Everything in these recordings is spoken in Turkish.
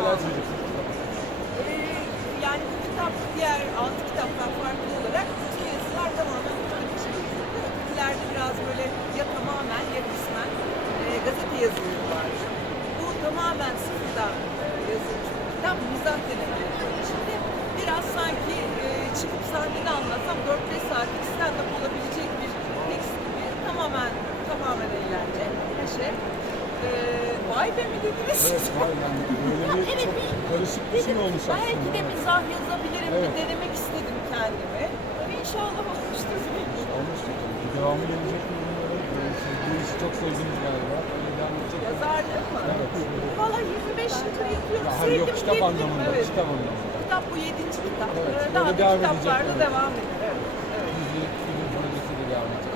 Neler söyleyeceksiniz? Ee, yani bu kitap diğer altı kitaptan farklı olarak bütün yazılar tamamen kitap için. Ötekilerde biraz böyle ya tamamen ya kısmen e, gazete yazıları vardı. Bu tamamen sıfırdan e, yazılmış bir kitap. Mizah denemeleri içinde. Biraz sanki e, çıkıp sahnede anlatsam 4-5 saatlik stand-up olabilecek bir tekst gibi tamamen tamamen eğlence, neşe. Ee, vay be mi dediniz? Evet, var yani böyle bir çok karışık bir şey olmuş aslında. Belki de mizah yazabilirim, Evet. bir denemek istedim kendimi. İnşallah olmuştur. Olmuş. Bir devamı gelecek mi. Ee, bu işi çok sevdiniz galiba. Yazarlık mı? Evet. Valla 25 yıldır yapıyorum. Ya, hayır, yok Sevdim kitap diyebilirim, anlamında. Evet. Kitap anlamında. Kitap bu 7. kitap. Evet, böyle Daha da kitaplarda evet. devam ediyor. Evet. Evet. Dizi, film projesi de devam edecek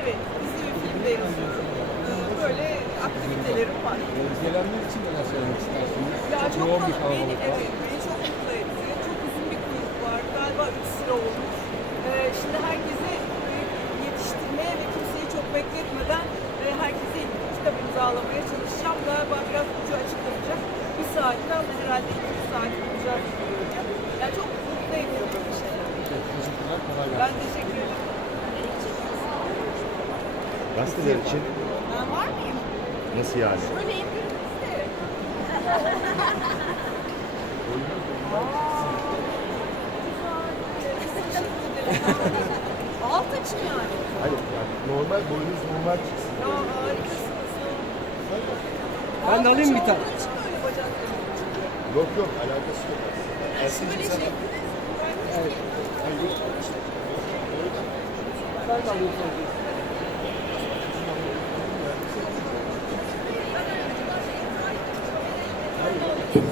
evet. Dizi ve filmde yazıyorum. Ee, Böyle aktivitelerim var. Ee, Gelenler için neler söylemek istersiniz? Ya çok, çok, yoğun bir kalabalık. Var. evet, beni çok mutlu etti. Çok uzun bir kuyruk var. Galiba 3 sıra olmuş. Ee, şimdi herkese yetiştirmeye ve kimseyi çok bekletmeden e, herkese kitap imzalamaya çalışacağım. Galiba biraz ucu açıklanacak. Bir saatte ama herhalde 2 saat bulacağız. Yani çok mutlu ediyor böyle şeyler. Çok teşekkürler. Kolay gelsin. Ben teşekkür ederim. Gazeteler için Ben var mıyım? Nasıl yani? Şöyle. Alt açım yani. Hayır yani normal boyunuz normal çıksın. Ya harikasınız. Ben de alayım bir tane. Yok yok alakası yok. Şöyle Ersin'cim sen şey. Ben de alayım. Ersin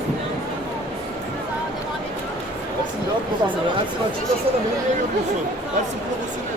ne yapıyorsun? Ersin açıklasana. Beni niye yapıyorsun? Ersin profesyonel.